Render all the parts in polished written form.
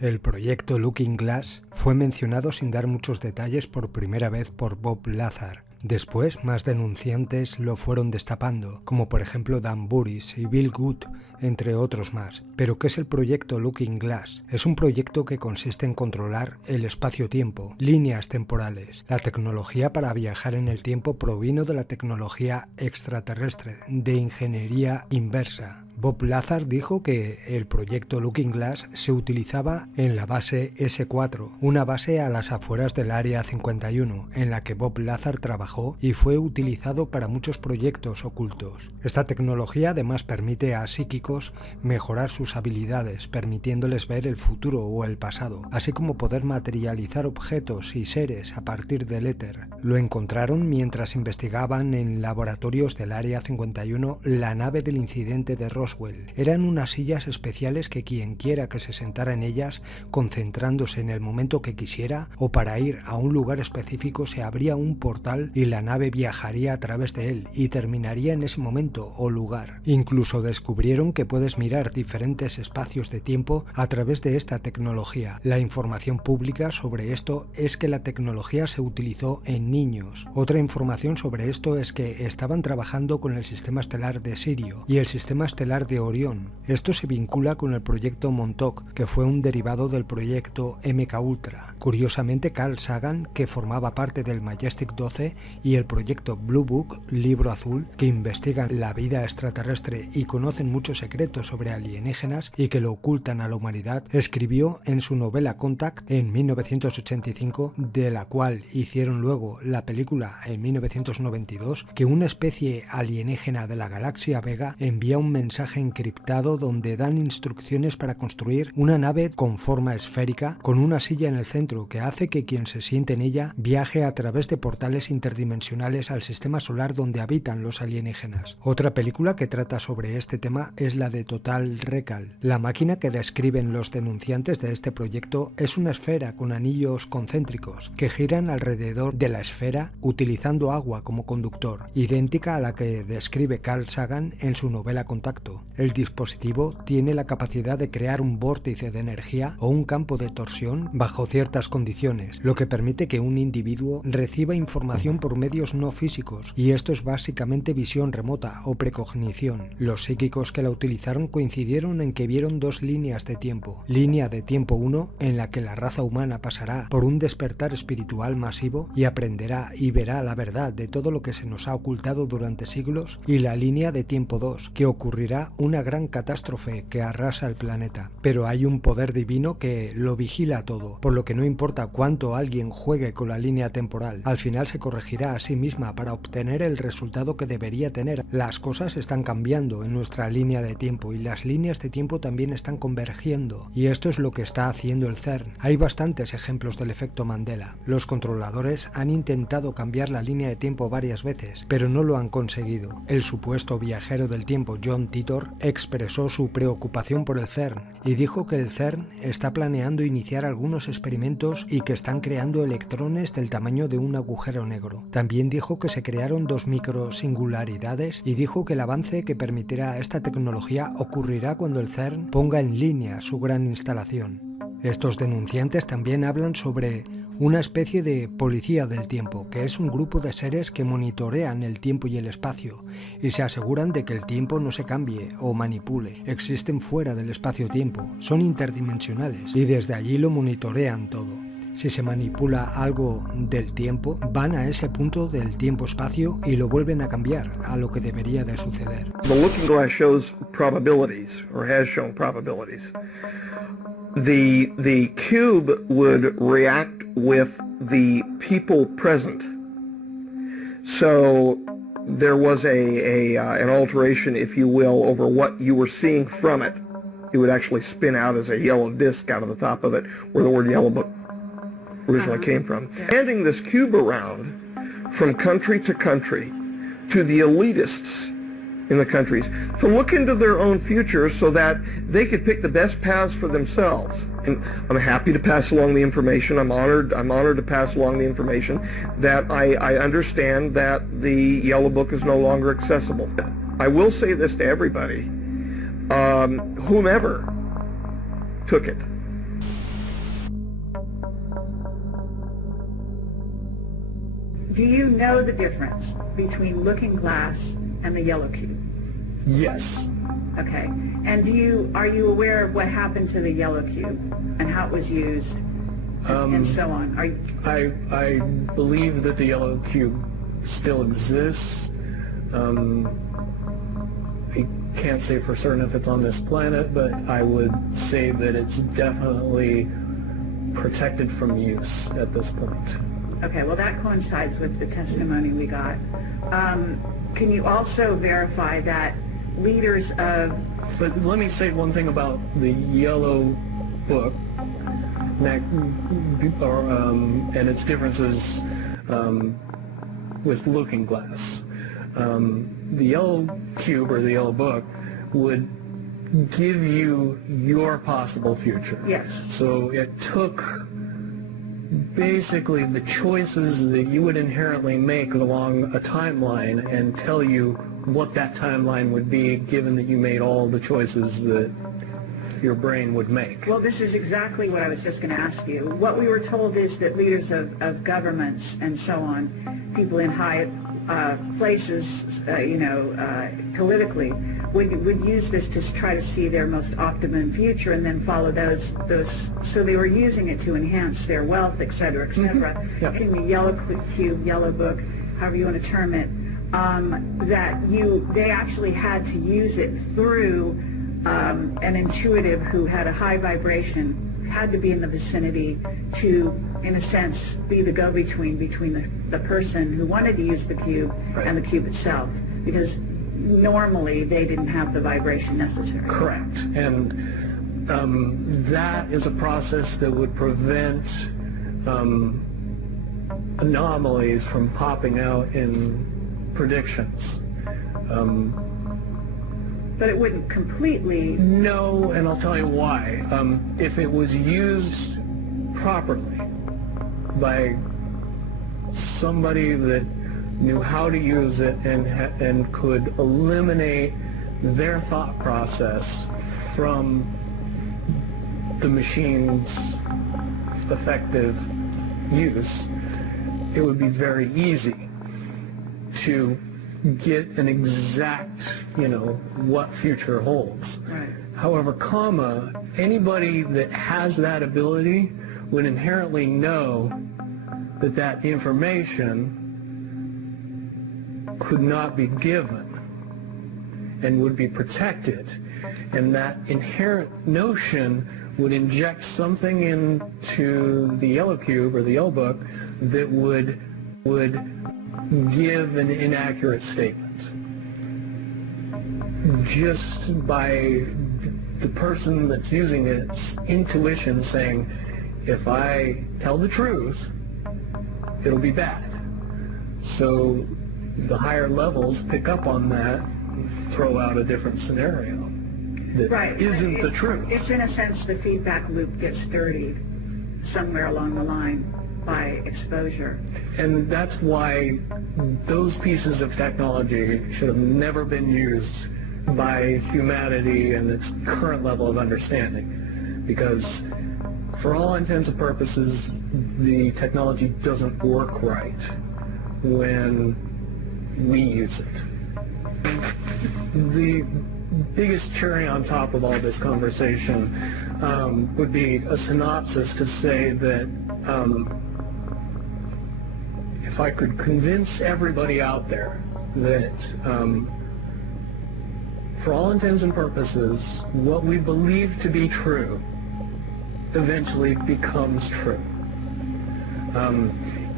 El proyecto Looking Glass fue mencionado sin dar muchos detalles por primera vez por Bob Lazar. Después, más denunciantes lo fueron destapando, como por ejemplo Dan Burris y Bill Good, entre otros más. ¿Pero qué es el proyecto Looking Glass? Es un proyecto que consiste en controlar el espacio-tiempo, líneas temporales. La tecnología para viajar en el tiempo provino de la tecnología extraterrestre, de ingeniería inversa. Bob Lazar dijo que el proyecto Looking Glass se utilizaba en la base S4, una base a las afueras del Área 51, en la que Bob Lazar trabajó y fue utilizado para muchos proyectos ocultos. Esta tecnología además permite a psíquicos mejorar sus habilidades, permitiéndoles ver el futuro o el pasado, así como poder materializar objetos y seres a partir del éter. Lo encontraron mientras investigaban en laboratorios del Área 51 la nave del incidente de Roswell. Eran unas sillas especiales que quien quiera que se sentara en ellas, concentrándose en el momento que quisiera, o para ir a un lugar específico se abría un portal y la nave viajaría a través de él y terminaría en ese momento o lugar. Incluso descubrieron que puedes mirar diferentes espacios de tiempo a través de esta tecnología. La información pública sobre esto es que la tecnología se utilizó en niños. Otra información sobre esto es que estaban trabajando con el sistema estelar de Sirio y el sistema estelar de Orión. Esto se vincula con el proyecto Montauk, que fue un derivado del proyecto MK Ultra. Curiosamente, Carl Sagan, que formaba parte del Majestic 12, y el proyecto Blue Book, Libro Azul, que investigan la vida extraterrestre y conocen muchos secretos sobre alienígenas y que lo ocultan a la humanidad, escribió en su novela Contact en 1985, de la cual hicieron luego la película en 1992, que una especie alienígena de la galaxia Vega envía un mensaje encriptado donde dan instrucciones para construir una nave con forma esférica con una silla en el centro que hace que quien se siente en ella viaje a través de portales interdimensionales al sistema solar donde habitan los alienígenas. Otra película que trata sobre este tema es la de Total Recall. La máquina que describen los denunciantes de este proyecto es una esfera con anillos concéntricos que giran alrededor de la esfera utilizando agua como conductor, idéntica a la que describe Carl Sagan en su novela Contacto. El dispositivo tiene la capacidad de crear un vórtice de energía o un campo de torsión bajo ciertas condiciones, lo que permite que un individuo reciba información por medios no físicos, y esto es básicamente visión remota o precognición. Los psíquicos que la utilizaron coincidieron en que vieron dos líneas de tiempo. Línea de tiempo 1, en la que la raza humana pasará por un despertar espiritual masivo y aprenderá y verá la verdad de todo lo que se nos ha ocultado durante siglos, y la línea de tiempo 2, que ocurrirá una gran catástrofe que arrasa el planeta. Pero hay un poder divino que lo vigila todo, por lo que no importa cuánto alguien juegue con la línea temporal, al final se corregirá a sí misma para obtener el resultado que debería tener. Las cosas están cambiando en nuestra línea de tiempo y las líneas de tiempo también están convergiendo, y esto es lo que está haciendo el CERN. Hay bastantes ejemplos del efecto Mandela. Los controladores han intentado cambiar la línea de tiempo varias veces, pero no lo han conseguido. El supuesto viajero del tiempo John Titor expresó su preocupación por el CERN y dijo que el CERN está planeando iniciar algunos experimentos y que están creando electrones del tamaño de un agujero negro. También dijo que se crearon dos microsingularidades y dijo que el avance que permitirá esta tecnología ocurrirá cuando el CERN ponga en línea su gran instalación. Estos denunciantes también hablan sobre una especie de policía del tiempo, que es un grupo de seres que monitorean el tiempo y el espacio y se aseguran de que el tiempo no se cambie o manipule. Existen fuera del espacio-tiempo, son interdimensionales y desde allí lo monitorean todo. Si se manipula algo del tiempo, van a ese punto del tiempo-espacio y lo vuelven a cambiar a lo que debería de suceder. The looking glass shows probabilities, or has shown probabilities. The cube would react with the people present. So there was an alteration, if you will, over what you were seeing from it. It would actually spin out as a yellow disc out of the top of it, where the word yellow book originally came from. Handing this cube around from country to country to the elitists in the countries to look into their own futures so that they could pick the best paths for themselves. And I'm happy to pass along the information. I'm honored to pass along the information that I understand that the Yellow Book is no longer accessible. I will say this to everybody, whomever took it, do you know the difference between Looking Glass and the yellow cube? Yes. Okay. And are you aware of what happened to the yellow cube and how it was used and so on? I believe that the yellow cube still exists. I can't say for certain if it's on this planet, but I would say that it's definitely protected from use at this point. Okay, well that coincides with the testimony we got. Can you also verify that leaders of... But let me say one thing about the yellow book and its differences with Looking Glass. The yellow cube or the yellow book would give you your possible future. Yes. So it took basically the choices that you would inherently make along a timeline and tell you what that timeline would be, given that you made all the choices that your brain would make. Well, this is exactly what I was just going to ask you. What we were told is that leaders of governments and so on, people in high places, politically, would use this to try to see their most optimum future and then follow those. So they were using it to enhance their wealth, et cetera, et cetera. Mm-hmm. Yep. In the yellow cube, yellow book, however you want to term it, they actually had to use it through an intuitive who had a high vibration, had to be in the vicinity to, in a sense, be the go-between between the person who wanted to use the cube right. and the cube itself, because normally they didn't have the vibration necessary. Correct. And that is a process that would prevent anomalies from popping out in predictions. But it wouldn't completely... No, and I'll tell you why. If it was used properly by somebody that knew how to use it and could eliminate their thought process from the machine's effective use, it would be very easy to get an exact, what future holds. Right. However, anybody that has that ability would inherently know that that information could not be given and would be protected. And that inherent notion would inject something into the yellow cube or the yellow book that would give an inaccurate statement. Just by the person that's using its intuition saying, if I tell the truth, it'll be bad. So the higher levels pick up on that and throw out a different scenario that Right. isn't the truth. It's in a sense the feedback loop gets dirtied somewhere along the line by exposure. And that's why those pieces of technology should have never been used by humanity and its current level of understanding. Because for all intents and purposes, the technology doesn't work right when we use it. The biggest cherry on top of all this conversation would be a synopsis to say that if I could convince everybody out there that for all intents and purposes, what we believe to be true eventually becomes true.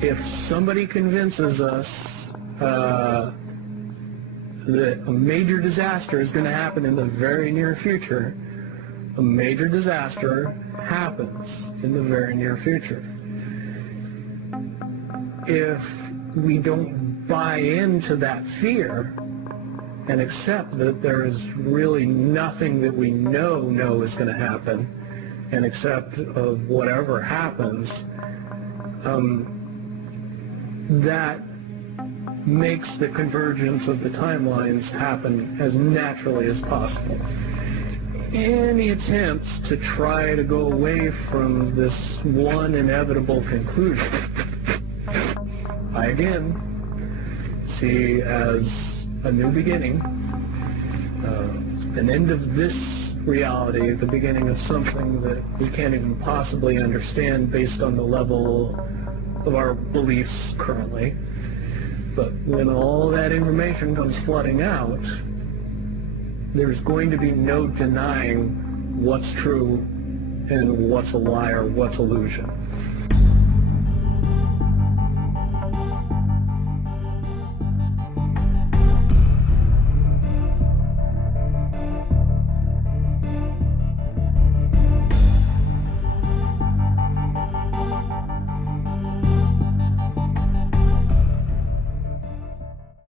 If somebody convinces us that a major disaster is going to happen in the very near future, a major disaster happens in the very near future. If we don't buy into that fear and accept that there is really nothing that we know is going to happen, and accept of whatever happens, that makes the convergence of the timelines happen as naturally as possible. Any attempts to try to go away from this one inevitable conclusion I again see as a new beginning, an end of this reality, the beginning of something that we can't even possibly understand based on the level of our beliefs currently. But when all that information comes flooding out, there's going to be no denying what's true and what's a lie or what's illusion.